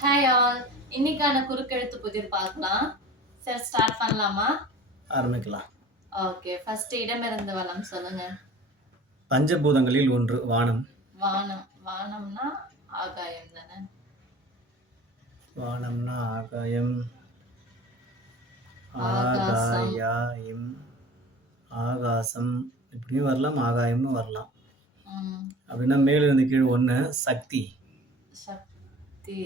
Hi all. இன்னைக்கான குறுக்கெழுத்து புதிர் பார்க்கலாம். சரி, ஸ்டார்ட் பண்ணலாமா? ஆரம்பிக்கலாம். ஓகே, ஃபர்ஸ்ட் இடமிருந்து வலம் சொல்லுங்க. பஞ்சபூதங்களில் ஒன்று வானம். வானம். வானம்னா ஆகாயம் தானே? வானம்னா ஆகாயம். ஆகாசம். ஆகாயம், ஆகாசம் இப்படியும் வரலாம், ஆகாயம்னு வரலாம். அப்படின்னா மேலிருந்து கீழ் ஒன்று. சக்தி. சக்தி.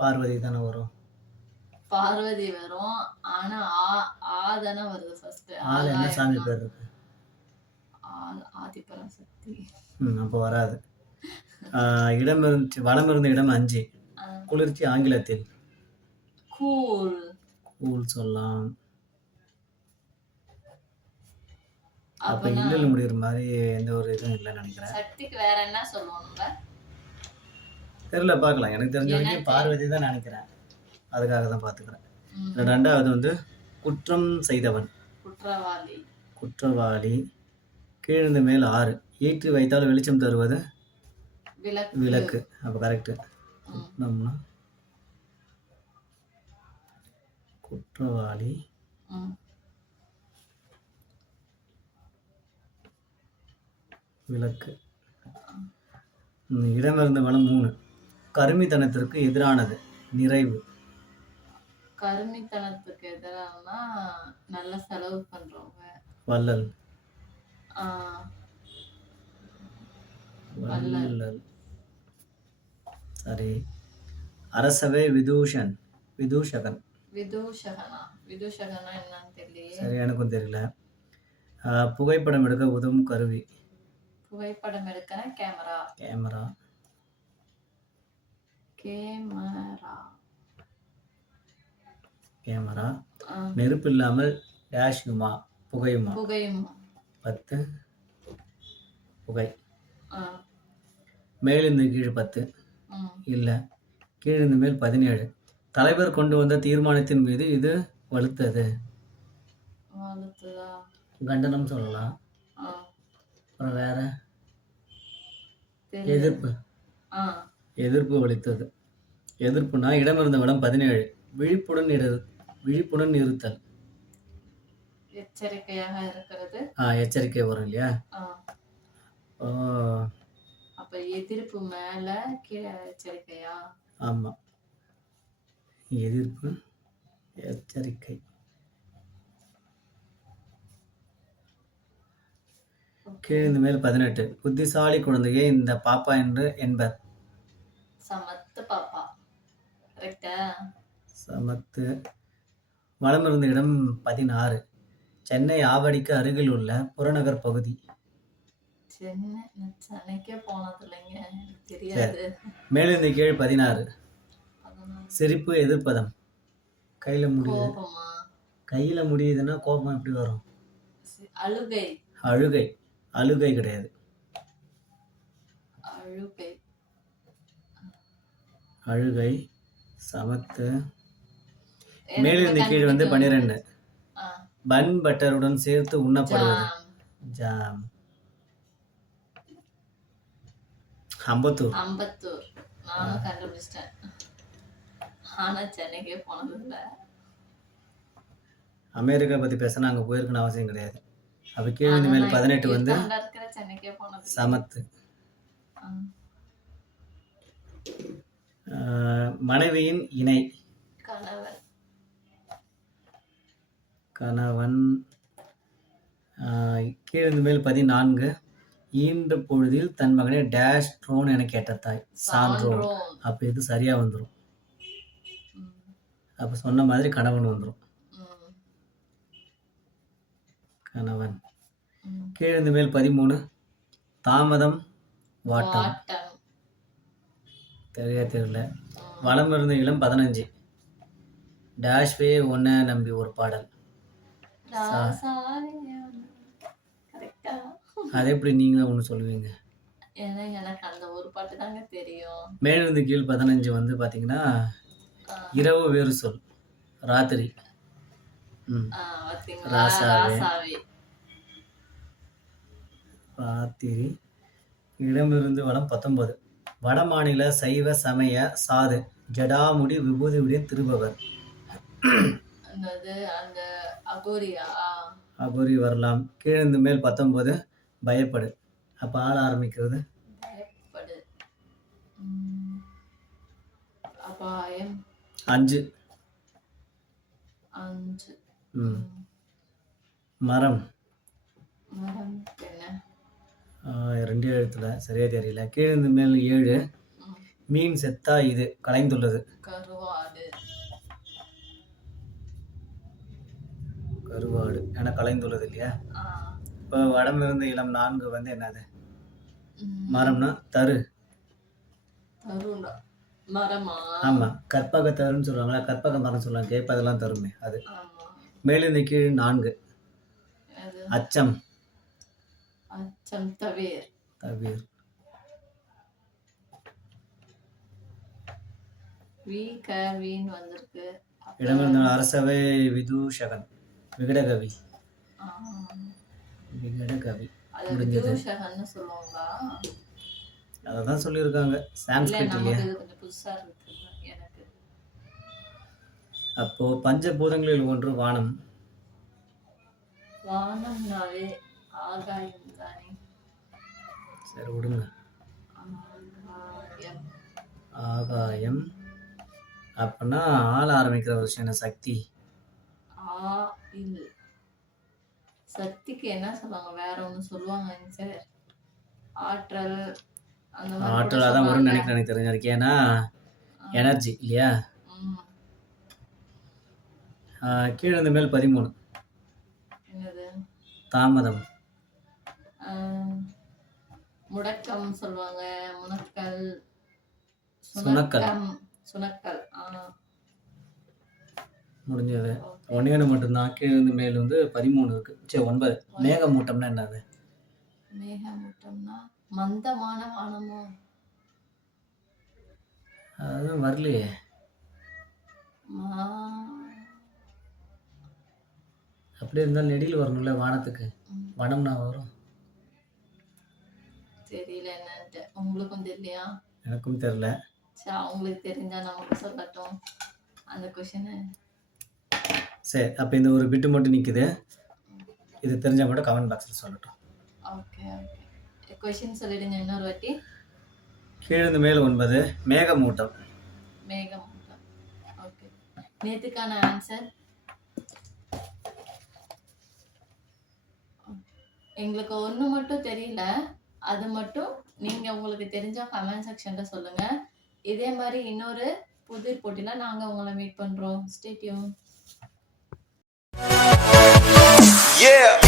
பார்வதி தானே வரும். பார்வதி வரும். ஆனா ஆ தானே வருது ஃபர்ஸ்ட். ஆள் என்ன சாமி பேர் இருக்கு? ஆதிபராசக்தி. அப்போ வராது. இடமிருந்து வலமிருந்த இடம் 5. குளிர்ச்சி ஆங்கிலத்தில் கூல். கூல் சொல்லலாம். அப்ப இல்லல் முடிகிற மாதிரி எந்த ஒரு இதுவும் இல்லைன்னு நினைக்கிறேன். சக்திக்கு வேற என்ன சொல்லுவாங்க தெரியல, பார்க்கலாம். எனக்கு தெரிஞ்ச வரைக்கும் பார்வதி தான் நினைக்கிறேன். அதுக்காக தான் பார்த்துக்கிறேன். ரெண்டாவது வந்து குற்றம் செய்தவன். குற்றவாளி. குற்றவாளி. கீழிருந்து மேல் 6. ஏற்றி வைத்தால் வெளிச்சம் தருவது விளக்கு. அப்போ கரெக்டு. குற்றம்னா குற்றவாளி. விளக்கு. இடமிருந்து வளம் 3. கருமித்தனத்திற்கு எதிரானது நிறைவு. கருமித்தனத்துக்கு எதிரானா நல்ல செலவு பண்றவங்க. வள்ளல். வள்ளல். சரி. அரசவை விதூஷன். விதூஷகன். விதூஷகனா? விதூஷகனா என்னன்னு தெரியல. சரி, எனக்கும் தெரியல. புகைப்படம் எடுக்க உதவும் கருவி. புகைப்படம் எடுக்க கேமரா. கேமரா. கேமரா. கேமரா. நெருப்பு இல்லாமல் டேஷுமா புகையுமா? புகையுமா. 10. புகை. மேலிருந்து கீழ் 10. இல்லை, கீழிருந்து மேல் 17. தலைவர் கொண்டு வந்த தீர்மானத்தின் மீது இது வலுத்தது. கண்டனம் சொல்லலாம். அப்புறம் வேற எதிர்ப்பு. எதிர்ப்பு வலித்தது. எதிர்ப்புனா இடமிருந்த வளம் 17. விழிப்புடன் இருத்தல். எச்சரிக்கையாக இருக்கிறது. எச்சரிக்கை வரும் இல்லையா? அப்ப எதிர்ப்பு மேல கீழே எச்சரிக்கையா? ஆமா, எதிர்ப்பு எச்சரிக்கை. கீழ் மேல் 18. புத்திசாலி குழந்தையை இந்த பாப்பா என்று என்பர். சமத்து பாப்பா. கரெக்டா? சமத்து. வலமிருந்த இடம் 16. சென்னை ஆவடிக்கு அருகில் உள்ள புறநகர் பகுதி. சென்னைக்கே போனது இல்லைங்க, தெரியாது. மேலிருந்து கீழ் 16. சிரிப்பு எதிர்ப்பதம். கையில முடியுது. கையில முடியுதுன்னா கோபம் எப்படி வரும்? அழுகை. அழுகை. அழுகை கிடையாது. அழுகை. அழுகை. சமத்து. மேலிருந்து கீழ் வந்து 12. பன் பட்டருடன் சேர்த்து உண்ணப்படுவது. ஜாம். அம்பத்தூர். நானும் கண்டுபிடிச்சிட்டேன். ஆனா சென்னைக்கே போனது இல்லை. அமெரிக்கா பத்தி பேசினா அங்க போயிருக்கணும் அவசியம் கிடையாது. அப்ப கீழ் மேல் 18 வந்து சமத்து. மனைவியின் இணை. கணவன். கீழ் மேல் 14. ஈன்ற பொழுதில் தன் மகனை டேஷ் ட்ரோன் என கேட்ட தாய். சான்றோன். அப்ப இது சரியா வந்துடும். அப்ப சொன்ன மாதிரி கணவன் வந்துடும். கணவன். கீழ் மேல் 13. தாமதம் வாட்டம். தெரியல. வலம் இருந்த இளம் 15. டேஷ்வே ஒன்ன நம்பி ஒரு பாடல். அது எப்படி நீங்களும் ஒன்று சொல்லுவீங்க? எனக்கு அந்த ஒரு பாட்டு தாங்க தெரியும். மேலிருந்து கீழ் 15 வந்து பாத்தீங்கன்னா இரவு வேறு சொல். ராத்திரி. ராசாவே. ராத்திரி. இடமிருந்து வளம் 19. வடமாநில சைவ சமய சாது ஜடாமுடி விபூதியுடன் திருபவர். என்னது அந்த அகோரியா? அகோரி வரலாம். கீழிருந்து மேல் 19 பயப்படு. அப்போ ஆள ஆரம்பிக்கிறது பயப்படு. ம், அபாயம். 5. 5. ம். மரம் மரம் என்ன? 2 எழுத்துல சரியா தெரியல. கீழிருந்து மேல் 7. ம், மீன் செத்தா இது கலைந்துள்ளது. கருவாடு. கருவாடு என கலைந்துள்ளது இல்லையா? ஆ, இப்போ வடமிருந்து இளம் 4 வந்து என்னது? ம், மரம்னா தரு. தருணா. மரமா? ஆமா, கற்பக தருன்னு சொல்லுவாங்களா, கற்பக மரம் சொல்லுவாங்க, கேட்பதெல்லாம் தருமே அது. ஆமா. மேலிருந்து கீழ் 4. அது அச்சம் அச்சம் தவிர். தவிர். வீண் வந்திருக்கு. அப்ப இடமிருந்து அரசவை விதூஷகன் விகடகவி. ஆ, விகடகவி அது முடிஞ்சது. விதூஷகன்னு சொல்லுவாங்களா? அதை தான் சொல்லியிருக்காங்க. இல்ல, சான்ஸ்கிரிட் நமக்கு இல்லையா? இது கொஞ்சம் புதுசா இருக்கு எனக்கு. அப்போ பஞ்சபூதங்களில் ஒன்று வானம். வானம்னாவே ஆகாயம் தானே. சரி விடுங்க. ஆகாயம். ஆகாயம் அப்படின்னா ஆள ஆரம்பிக்கிற ஒரு விஷயம் என்ன? சக்தி. இல்ல, சக்திக்கு என்ன சொல்லுவாங்க? வேற ஒண்ணு சொல்லுவாங்க சார். ஆற்றல். அந்த மாதிரி கூட ஆற்றலாக தான் வரும்னு சொல்லுவாங்க. நினைக்கிறேன், எனக்கு தெரிஞ்சிருக்கு. ஏன்னா எனர்ஜி இல்லையா? ம், கீழிருந்து மேல் 13. என்னது? தாமதம். முடக்கம் சொல்லுவாங்க. முனக்கல். சுணக்கல். சுணக்கல். முடிஞ்சது. ஓகே. 1 மட்டும்தான். கீழிருந்து மேல் வந்து 13 இருக்கு. சரி 9. மேகமூட்டம்னா என்னது? மேகமூட்டம்னா மந்தமான வானமோ? அதுவும் வரலையே. அப்படி இருந்தாலும் நெடியில் வரணும்ல வானத்துக்கு. வனம்னா வரும். தெரியல என்னன்ட்டு. உங்களுக்கும் தெரியலையா? எனக்கும் தெரியல. சரி, அவங்களுக்கு தெரிஞ்சா நமக்கு சொல்லட்டும் அந்த கொஷினை. சரி, அப்போ இந்த ஒரு பிட்டு மட்டும் நிற்குது. இது தெரிஞ்சால் மட்டும் கமெண்ட் பாக்ஸில் சொல்லட்டும். ஓகே ஓகே, கொஷின் சொல்லிடுங்க இன்னொரு வாட்டி. கீழிருந்து மேல் 9 மேகமூட்டம். மேகமூட்டம். ஓகே, நேத்துக்கான ஆன்சர் எங்களுக்கு ஒன்று மட்டும் தெரியல. அது மட்டும் நீங்கள் உங்களுக்கு தெரிஞ்ச கமெண்ட் செக்ஷனில் சொல்லுங்கள். இதே மாதிரி இன்னொரு புது போட்டியில் நாங்கள் உங்களை மீட் பண்ணுறோம். Stay tune. Yeah.